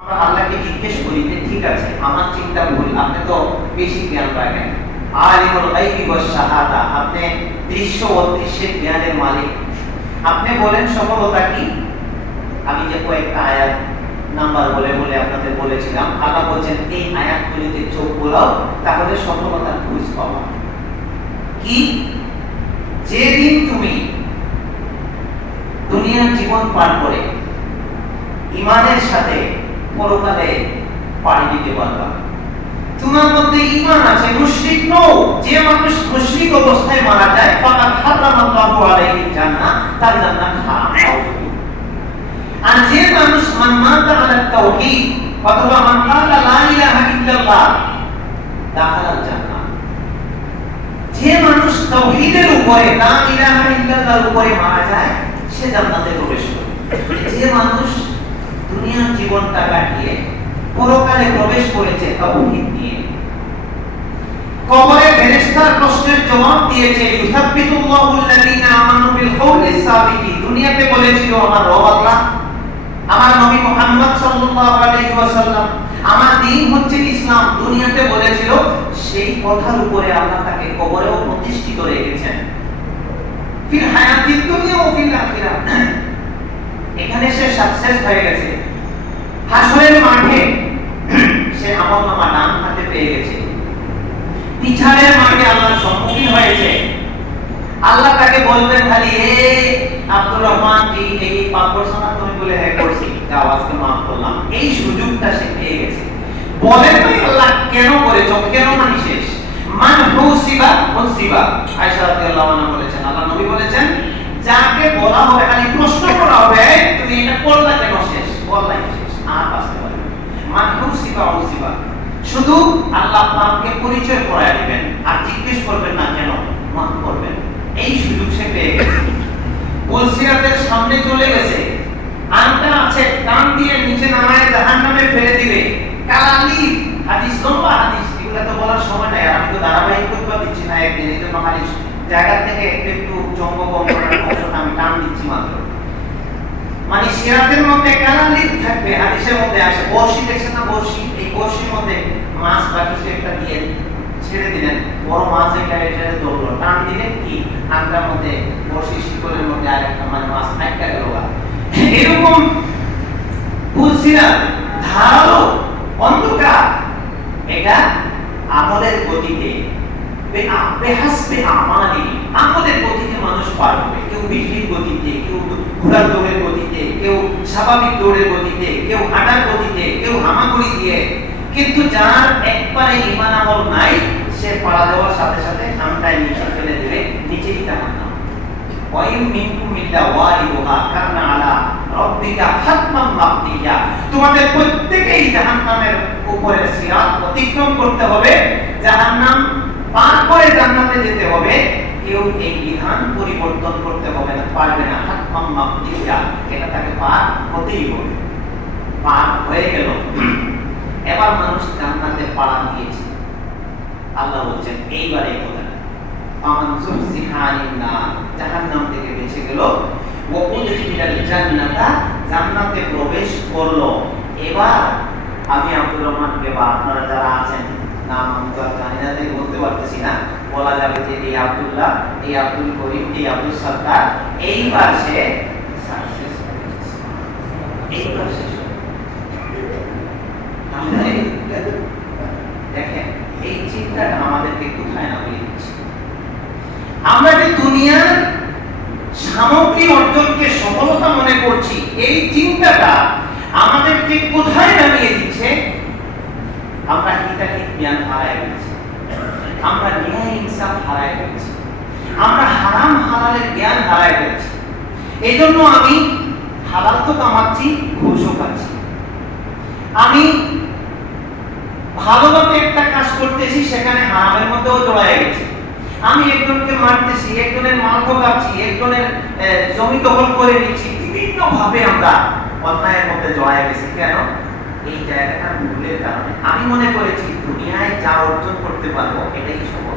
আমরা আল্লাহকে জিজ্ঞেস করি যে ঠিক আছে আমার চিন্তা ভুল, আপনি তো বেশি জ্ঞান রাখেন, আলিমুল গায়বি ওয়াস শাহাদা, আপনি দৃশ্য ও অদৃশ্যের জ্ঞানের মালিক, আপনি বলেন সফলতা কি? আমি যে কয়েকটা আয়াত নাম্বার বলে বলে আপনাদের বলেছিলাম, আল্লাহ বলেন এই আয়াতগুলিতে চোখ বোলাও, তাহলে সফলতার খোঁজ পাবা। কি? যেদিন তুমি দুনিয়ার জীবন পার করে ঈমানের সাথে পরকালে পাড়ি দিতে পারবা। তোমার মধ্যে ঈমান আছে, মুশরিক নও। যে মানুষ মুশরিক অবস্থায় মারা যায়, ফাকাদ হারামাল্লাহু আলাইহি জান্নাহ, তার জান্নাত হারাম। আর যে মানুষ মান মাতা আলা তাওহীদ অথবা মান ক্বালা লা ইলাহা ইল্লাল্লাহ দাখালাল জান্নাহ, যে মানুষ তাওহীদের উপরে লা ইলাহা ইল্লাল্লাহর উপরে মারা যায়, সে জান্নাতে প্রবেশ করে। যে মানুষ দুনিয়ার জীবনটা কাটিয়ে পরকালে প্রবেশ করেছে তাওহীদ নিয়ে, কবরে ফেরেশতার প্রশ্নের জবাব দিয়েছে, ইউসাব্বিতুল্লাহু আল্লাযীনা আমানু বিল কওলিস সাবিতি, দুনিয়াতে বলেছিল আমার রব আল্লাহ, আমার নবী মুহাম্মদ সাল্লাল্লাহু আলাইহি ওয়াসাল্লাম, আমার দ্বীন হচ্ছে ইসলাম, দুনিয়াতে বলেছিল, সেই কথার উপরে আল্লাহ তাকে কবরেও প্রতিষ্ঠিত রেখেছেন। ফিল হায়াতিদ দুনিয়া ও ফিল আখিরাহ, এখানে সে সাকসেস হয়ে গেছে। হাসরের মাঠে সে আমলনামা ডান হাতে পেয়ে গেছে। বিচারের মাঠে আল্লাহর সম্মুখীন হয়েছে। আল্লাহ তাকে বলবেন খালি, এ আব্দুর রহমান জি এই পাপ করছ না তুমি? বলে হ্যাঁ করছি, যাও আজকে মাফ করলাম। এই সুযোগটা সে পেয়ে গেছে। বলেন ভাই আল্লাহ কেন করেছো, কেন মানে শেষ? মান হুসিবা মুসিবা, আয়েশা রাদিয়াল্লাহু আনহা বলেছেন, আল্লাহ নবী বলেছেন, যাকে বলা হবে, খালি প্রশ্ন করা হবে, তুমি এটা করলা কেন, শেষ বললাই শেষ, আর বাঁচতে পারবে না। মান হুসিবা মুসিবা, শুধু আল্লাহ পাককে পরিচয় করায় দিবেন আর জিজ্ঞেস করবেন না কেন, মাফ করবেন। এই সুযোগ সে পেয়ে গেছে। পুলসিরাতের সামনে চলে গেছে, আনটা আছে, কান দিয়ে নিচে নামায় জাহান্নামে ফেলে দিবে। কালালি হাদিস, লম্বা হাদিস, এগুলা তো বলার সময় নাই, আমি তো ধারাবাহিক খুতবা দিচ্ছি না একদিন, এই জন্য খালি জায়গা থেকে একটু জঙ্গবঙ্গের অংশটা আমি টান দিচ্ছি মাত্র। মানে সিরাতের মধ্যে কালালি থাকবে, হাদিসের মধ্যে আসে, বর্ষি দেখছেন না, বর্ষি, এই বর্ষির মধ্যে মাছ বা কিছু একটা দিয়ে ছেড়ে দিলেন, বড় মাছ একটা এটা ধরলো, টান দিলেন কি আন্দার মধ্যে বর্ষি শিকলের মধ্যে আর একটা মানে মাছ একটা গেল। এরকম পুলসিরাত ধারালো অন্ধকার, এটা আমলের গতিতে আমলের গতিতে মানুষ পার হবে। কেউ বিজলির গতিতে, কেউ ঘোড়ার দৌড়ের গতিতে, কেউ স্বাভাবিক দৌড়ের গতিতে, কেউ হাঁটার গতিতে, কেউ হামাগুড়ি দিয়ে। কিন্তু যার একবারে ঈমান আমল নাই, সে পাড়া দেওয়ার সাথে সাথে আমটায় নিচে ফেলে দেবে, নিচেই জাহান্নাম। ওয়াইম মিনকুম ইল্লা ওয়ারিদুহা কানা আলা রাব্বিকা হাতমান মাকদিয়া, তোমাদের প্রত্যেককেই জাহান্নামের উপরে সিরাত অতিক্রম করতে হবে, জাহান্নাম পার করে জান্নাতে যেতে হবে। কেউ এই বিধান পরিবর্তন করতে হবে না, পারবে না। হাতমান মাকদিয়া, এটা তাকে পার হতেই হবে। পার হয়ে গেল, এবার মানুষ জান্নাতে পাড়া দিয়েছে। আল্লাহ বলছেন এইবারে কথা, আমান সুফসিহা আনিন নার, জাহান্নাম থেকে বেঁচে গেল, ওয়া উদখিলাল জান্নাতা, জান্নাতে প্রবেশ করলো। এবার আমি আব্দুর রহমানকে বা আপনারা যারা আছেন, নাম আমি তো জানি না তাই বলতে পারতেছি না, বলা যাবে যে এই আব্দুল্লাহ, এই আব্দুল করিম, এই আব্দুল সত্তার, এইবার সে সাকসেস হয়েছে। এইবার শেষ দেখেন এই চিন্তাটা আমাদেরকে কোথায় নামিয়ে দিচ্ছে। আমরা যে দুনিয়ার সামগ্রিক অর্জনকে সফলতা মনে করছি, এই চিন্তাটা আমাদেরকে কোথায় নামিয়ে দিচ্ছে? আমরা হিতাহিত জ্ঞান হারায় ফেলছি, আমরা ন্যায় ইনসাফ হারায় ফেলছি, আমরা হারাম হালালের জ্ঞান হারায় ফেলছি। এই জন্য আমি হালাল তো কামাচ্ছি, ঘুষও খাচ্ছি। আমি ভালোভাবে একটা কাজ করতেছি, সেখানে হারামের মধ্যেও জড়ায় গেছি। আমি একজনকে মারতেছি, একজনের মাল ঠকাচ্ছি, একজনের জমি দখল করে নিচ্ছি, বিভিন্ন ভাবে আমরা অন্যায়ের মধ্যে জড়ায় গেছি। কেন? এই জায়গাটা ভুলের কারণে। আমি মনে করেছি দুনিয়ায় যা অর্জন করতে পারবো এটাই সফল।